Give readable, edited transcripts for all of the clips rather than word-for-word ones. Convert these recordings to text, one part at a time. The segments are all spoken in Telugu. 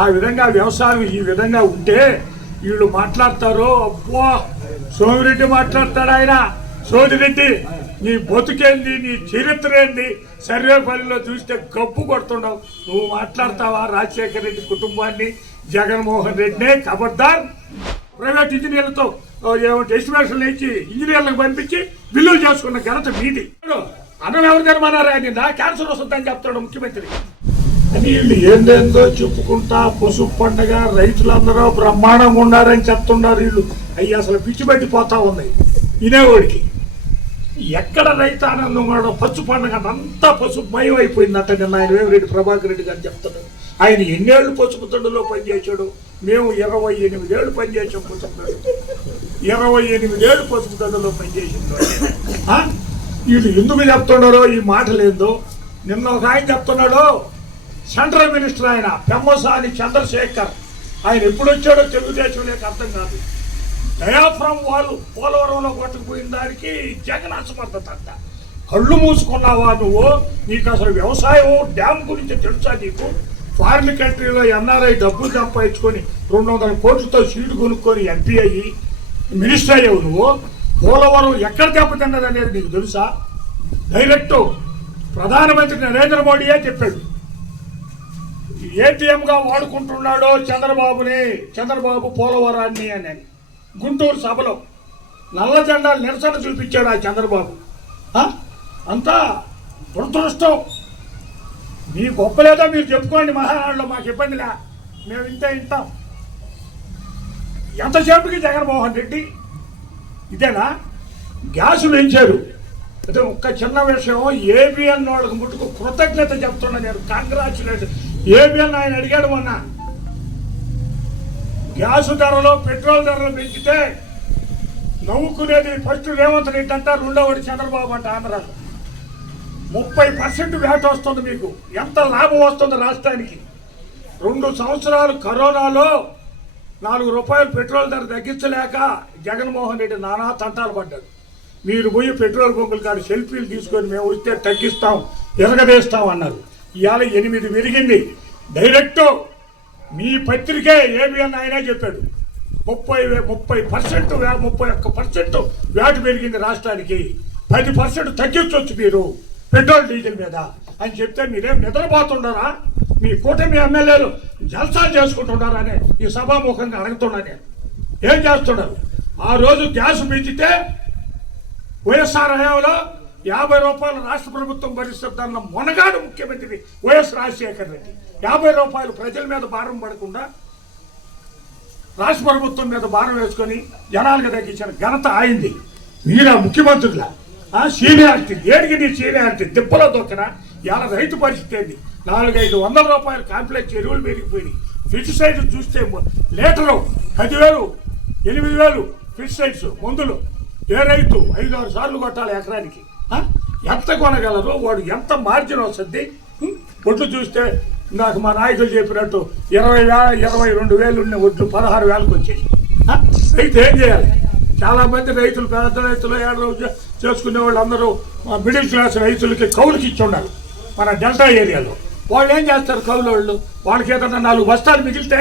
ఆ విధంగా వ్యవసాయం ఈ విధంగా ఉంటే వీళ్ళు మాట్లాడతారు. అబ్బా సోమిరెడ్డి మాట్లాడతాడు, ఆయన సోదిరెడ్డి నీ బతుకేంది, నీ చరిత్ర ఏంది, సర్వేపల్లిలో చూస్తే గప్పు కొడుతుండవు. నువ్వు మాట్లాడతావా రాజశేఖర రెడ్డి కుటుంబాన్ని, జగన్మోహన్ రెడ్డినే? ఖబర్దార్. ప్రైవేట్ ఇంజనీర్లతో ఎస్టిమేషన్లు ఇచ్చి ఇంజనీర్లకు పంపించి బిల్లులు చేసుకున్న ఘనత మీది. అన్నం ఎవరు తినమన్నారా? నిన్న క్యాన్సర్ వస్తుందని చెప్తాడు ముఖ్యమంత్రి. అని వీళ్ళు ఏందేందో చెప్పుకుంటా పసుపు పండుగ రైతులందరూ బ్రహ్మాండంగా ఉన్నారని చెప్తున్నారు. వీళ్ళు అవి అసలు పిచ్చి పట్టిపోతా ఉన్నాయి వినేవాడికి. ఎక్కడ రైతు ఆనందం ఉన్నాడో పసుపు పండుగ అంతా పసుపు మయం అయిపోయిందంట. నిన్న ఆయన వేమిరెడ్డి ప్రభాకర్ రెడ్డి గారు చెప్తున్నాడు. ఆయన ఎన్నేళ్ళు పసుపు తండ్రిలో పనిచేశాడు? మేము 28 ఏళ్ళు పనిచేసాం పసుపు తండ్రి. 28 ఏళ్ళు పసుపు తండ్రిలో పనిచేసిందో. వీళ్ళు ఎందుకు చెప్తున్నారో ఈ మాటలేందో. నిన్న ఒక ఆయన చెప్తున్నాడు, సెంట్రల్ మినిస్టర్ ఆయన పెమ్మసాని చంద్రశేఖర్, ఆయన ఎప్పుడు వచ్చాడో తెలుగుదేశం లేక అర్థం కాదు. డయాఫ్రమ్ వాళ్ళు పోలవరంలో కొట్టుకుపోయిన దానికి జగన్ అసమర్థత అంట. కళ్ళు మూసుకున్నావా నువ్వు? నీకు అసలు వ్యవసాయం డ్యామ్ గురించి తెలుసా నీకు? ఫారిన్ కంట్రీలో ఎన్ఆర్ఐ డబ్బులు సంపాదించుకొని 200 కోట్లతో సీటు కొనుక్కొని ఎంపీ అయ్యి మినిస్టర్ అయ్యావు నువ్వు. పోలవరం ఎక్కడ దెబ్బతిన్నది అనేది నీకు తెలుసా? డైరెక్ట్ ప్రధానమంత్రి నరేంద్ర మోడీయే చెప్పాడు. ఏటీఎంగా వాడుకుంటున్నాడో చంద్రబాబు పోలవరాన్ని అని గుంటూరు సభలో నల్ల జెండాలు నిరసన చూపించాడు ఆ చంద్రబాబు. అంతా దురదృష్టం. మీ గొప్పలేదో మీరు చెప్పుకోండి మహానాడులో, మాకు ఇబ్బందిలే, మేము ఇంటాం. ఎంతసేపుకి జగన్మోహన్ రెడ్డి ఇదేనా? గ్యాసు పెంచారు. అదే ఒక్క చిన్న విషయం, ఏబిఎన్ వాళ్ళకి ముట్టుకు కృతజ్ఞత చెప్తున్నా నేను. కంగ్రాచులేషన్. ఏబిఎన్ ఆయన అడిగాడు మొన్న, గ్యాసు ధరలు పెట్రోల్ ధరలు పెంచితే నవ్వుకునేది ఫస్ట్ రేవంత్ రెడ్డి అంట, రెండవది చంద్రబాబు అంట. ఆంధ్రాలో 30% వ్యాట్ వస్తుంది. మీకు ఎంత లాభం వస్తుంది రాష్ట్రానికి? 2 సంవత్సరాలు కరోనాలో 4 రూపాయలు పెట్రోల్ ధర తగ్గించలేక జగన్మోహన్ రెడ్డి నానా తంటాలు పడ్డాడు. మీరు పోయి పెట్రోల్ బంకుల కాదు సెల్ఫీలు తీసుకొని మేము వస్తే తగ్గిస్తాం, ఎరగదేస్తాం అన్నారు. ఇవాళ 8 పెరిగింది. డైరెక్ట్ మీ పత్రికే ఏబిఎన్ ఆయనే చెప్పాడు, 30% 31% వ్యాట్ పెరిగింది రాష్ట్రానికి, 10% తగ్గించవచ్చు మీరు పెట్రోల్ డీజిల్ మీద అని చెప్తే మీరేం నిద్రపోతుండారా? మీ కూటమి ఎమ్మెల్యేలు జల్సాలు చేసుకుంటున్నారా అని ఈ సభాముఖంగా అడుగుతున్నా నేను. ఏం చేస్తున్నారు? ఆ రోజు గ్యాస్ పెంచితే వైఎస్ఆర్ హయాంలో 50 రూపాయలు రాష్ట్ర ప్రభుత్వం భరిస్తుందన్న మొనగాడు ముఖ్యమంత్రి వైఎస్ రాజశేఖర రెడ్డి. 50 రూపాయలు ప్రజల మీద భారం పడకుండా రాష్ట్ర ప్రభుత్వం మీద భారం వేసుకొని జనాలకు తగ్గించిన ఘనత ఆయింది. మీరా ముఖ్యమంత్రుల సీనియారిటీ ఏడికి నీ సీనియారిటీ దిబ్బలో దొక్కన. ఇలా రైతు పరిస్థితి ఏంది? 400-500 రూపాయలు కాంప్లెక్స్ ఎరువులు పెరిగిపోయినాయి. ఫిష్ చూస్తే లీటరు 10,000 8,000 ఫిష్ మందులు. ఏ రైతు 5-6 సార్లు కొట్టాలి ఎకరానికి. ఎంత కొనగలరు? వాడు ఎంత మార్జిన్ వస్తుంది? ఒడ్లు చూస్తే నాకు మా నాయకులు చెప్పినట్టు 22,000 ఉన్న ఒడ్లు 16,000కి వచ్చాయి. రైతు ఏం చేయాలి? చాలామంది రైతులు, పెద్ద రైతులు, ఏడాది చేసుకునే వాళ్ళు అందరూ మిడిల్ క్లాస్ రైతులకి కౌలుకి ఇచ్చి ఉన్నారు మన డెల్టా ఏరియాలో. వాళ్ళు ఏం చేస్తారు? కౌలు వాళ్ళకి ఏదన్నా 4 బస్తాలు మిగిలితే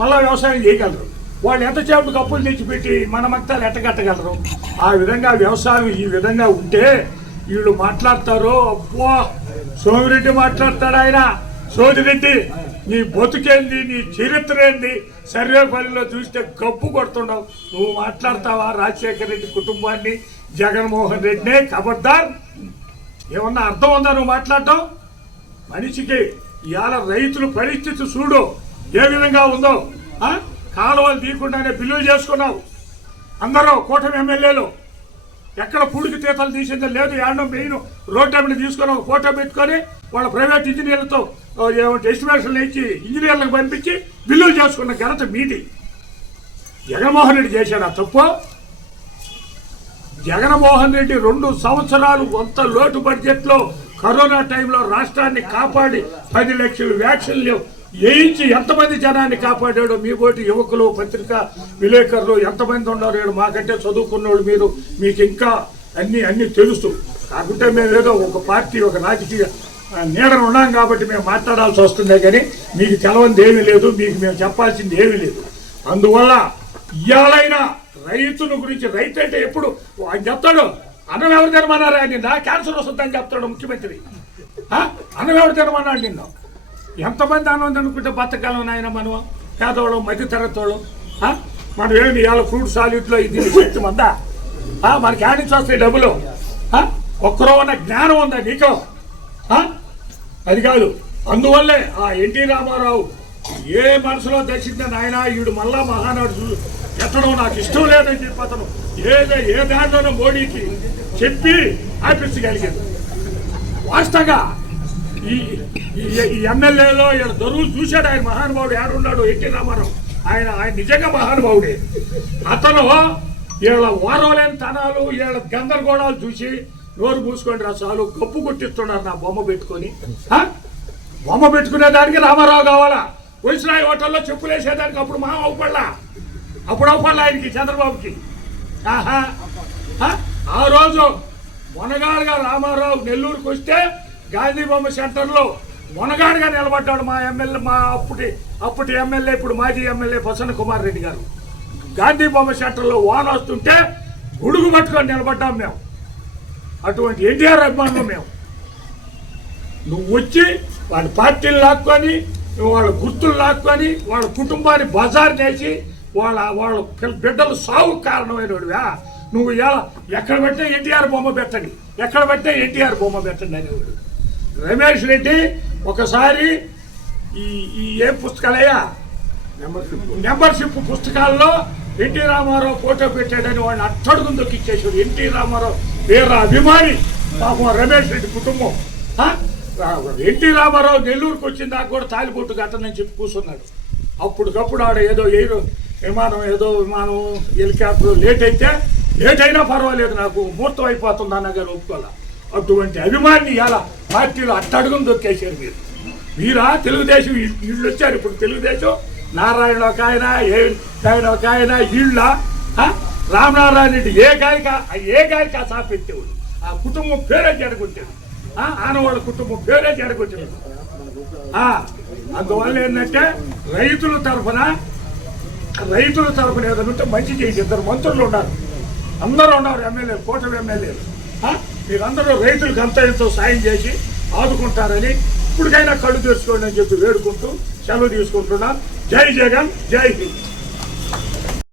మళ్ళీ వ్యవసాయం చేయగలరు. వాళ్ళు ఎంతసేపు కప్పులు తెచ్చిపెట్టి మన మక్తాలు ఎట్టగట్టగలరు? ఆ విధంగా వ్యవసాయం ఈ విధంగా ఉంటే వీళ్ళు మాట్లాడతారు. అబ్బా సోమిరెడ్డి మాట్లాడతాడు, ఆయన సోదిరెడ్డి నీ బతుకేంది, నీ చరిత్ర ఏంది, సర్వేపల్లిలో చూస్తే గప్పు కొడుతుండవు. నువ్వు మాట్లాడతావా రాజశేఖర రెడ్డి కుటుంబాన్ని, జగన్మోహన్ రెడ్డినే? ఖబర్దార్. ఏమన్నా అర్థం ఉందా నువ్వు మాట్లాడటం? మనిషికి ఇవాళ రైతుల పరిస్థితి చూడు ఏ విధంగా ఉందో. కాలువలు తీయకుండానే బిల్లులు చేసుకున్నావు. అందరూ కూటమి ఎమ్మెల్యేలు ఎక్కడ పూడికి తీతలు తీసిందో లేదు. ఏడో మెయిన్ రోడ్ టైంని తీసుకొని ఒక ఫోటో పెట్టుకొని వాళ్ళ ప్రైవేట్ ఇంజనీర్లతో ఎస్టిమేషన్లు ఇచ్చి ఇంజనీర్లకు పంపించి బిల్లులు చేసుకున్న ఘనత మీది. జగన్మోహన్ రెడ్డి చేశాడు ఆ తప్పు. జగన్మోహన్ రెడ్డి 2 సంవత్సరాలు కొంత లోటు బడ్జెట్లో కరోనా టైంలో రాష్ట్రాన్ని కాపాడి 10 లక్షల వ్యాక్సిన్లు వేయించి ఎంతమంది జనాన్ని కాపాడాడో. మీ పోటీ యువకులు, పత్రికా విలేకరులు ఎంతమంది ఉన్నారు? మాకంటే చదువుకున్న వాళ్ళు మీరు, మీకు ఇంకా అన్నీ తెలుసు. కాకుంటే మేము ఏదో ఒక పార్టీ, ఒక రాజకీయ నీడను ఉన్నాం కాబట్టి మేము మాట్లాడాల్సి వస్తుందే కానీ మీకు తెలవంది ఏమీ లేదు, మీకు మేము చెప్పాల్సింది ఏమీ లేదు. అందువల్ల ఇవాళైనా రైతుల గురించి, రైతు అంటే ఎప్పుడు ఆయన చెప్తాడు అన్నం ఎవరు తినమన్నారు, నిన్న క్యాన్సర్ వస్తుందని చెప్తాడు ముఖ్యమంత్రి. అన్నం ఎవరు తినమన్నాడు నిన్ను? ఎంతమంది అన్నం తినుకుంటే బతకాలం నాయన మనం పేదవాళ్ళు మధ్య తరగతి మనం ఏమి ఇవాళ ఫ్రూట్ సాలిడ్లో ఇది శక్తి ఉందా? మనకి ఆడి నుంచి వస్తాయి డబ్బులు. ఒక్కరో ఉన్న జ్ఞానం ఉందా నీకు? అది కాదు. అందువల్లే ఆ ఎన్టీ రామారావు ఏ మనసులో దర్శించిన ఆయన ఈడు మళ్ళా మహానాడు ఎత్తడం నాకు ఇష్టం లేదని చెప్పి అతను ఏ దాంట్లోనూ మోడీకి చెప్పి ఆపించగలిగాడు. వాస్తవంగా ఈ ఎమ్మెల్యేలో ఈయన దొరువులు చూశాడు ఆయన మహానుభావుడు. ఏడున్నాడు ఎన్టీ రామారావు? ఆయన నిజంగా మహానుభావుడే. అతను వీళ్ళ వారవలేని తనాలు, వీళ్ళ గందరగోళాలు చూసి నోరు మూసుకొని చాలు గప్పు కొట్టిస్తున్నారు నా బొమ్మ పెట్టుకొని. బొమ్మ పెట్టుకునే దానికి రామారావు కావాలా? వైస్రాయ్ హోటల్లో చెప్పులు వేసేదానికి అప్పుడు మా అవుపడలా, అప్పుడు అవుపడలా ఆయనకి చంద్రబాబుకి. ఆ రోజు మొనగాడుగా రామారావు నెల్లూరుకు వస్తే గాంధీ బొమ్మ సెంటర్లో మొనగాడుగా నిలబడ్డాడు మా ఎమ్మెల్యే, మా అప్పటి ఎమ్మెల్యే, ఇప్పుడు మాజీ ఎమ్మెల్యే ప్రసన్న కుమార్ రెడ్డి గారు. గాంధీ బొమ్మ సెంటర్లో వాన వస్తుంటే గుడుగు పట్టుకొని నిలబడ్డాం మేము. అటువంటి ఎన్టీఆర్ అభిమానులు మేము. నువ్వు వచ్చి వాళ్ళ పార్టీలు లాక్కొని, వాళ్ళ గుర్తులు లాక్కొని, వాళ్ళ కుటుంబాన్ని బజార్ చేసి వాళ్ళ బిడ్డలు సాగు కారణమైనవాడివా నువ్వు? ఎక్కడ పెట్టినా ఎన్టీఆర్ బొమ్మ పెట్టండి, ఎక్కడ పెట్టినా ఎన్టీఆర్ బొమ్మ పెట్టండి అనేవాడు. రమేష్ రెడ్డి ఒకసారి ఈ ఏ పుస్తకాలయ్యా మెంబర్షిప్ పుస్తకాల్లో ఎన్టీ రామారావు ఫోటో పెట్టాడని వాడిని అట్టడుగుని దొక్కిచ్చేసాడు. ఎన్టీ రామారావు వేరే అభిమాని పాపం రమేష్ రెడ్డి కుటుంబం. ఎన్టీ రామారావు నెల్లూరుకు వచ్చిన దాకా కూడా తాలిబొట్టు కట్టనని చెప్పి కూర్చున్నాడు. అప్పటికప్పుడు ఆడ ఏదో విమానం హెలికాప్టర్ లేట్ అయినా పర్వాలేదు, నాకు ముహూర్తం అయిపోతుంది అన్నగారు ఒప్పుకోవాలి. అటువంటి అభిమాని ఇలా పార్టీలో అట్టడుగుని దొక్కేశారు మీరా. తెలుగుదేశం వీళ్ళు వచ్చారు. ఇప్పుడు తెలుగుదేశం నారాయణ ఒక ఆయన, ఒక ఆయన, వీళ్ళ రామనారాయణ రెడ్డి ఏ గాయక సాపెట్టేవాడు. ఆ కుటుంబం పేరే జడగొట్టాడు, ఆనవాళ్ళ కుటుంబం పేరే జడగొట్టాడు. అందువల్ల ఏంటంటే రైతుల తరఫున ఏదైనా మంచి చేసి ఇద్దరు మంత్రులు ఉన్నారు, అందరూ ఉన్నారు, ఎమ్మెల్యేలు, కూటమి ఎమ్మెల్యేలు. మీరందరూ రైతులకు అంత ఎంతో సాయం చేసి ఆదుకుంటారని ఇప్పటికైనా కళ్ళు తెచ్చుకోండి అని చెప్పి వేడుకుంటూ సెలవు తీసుకుంటున్నాను. జై జగన్, జై హింద్.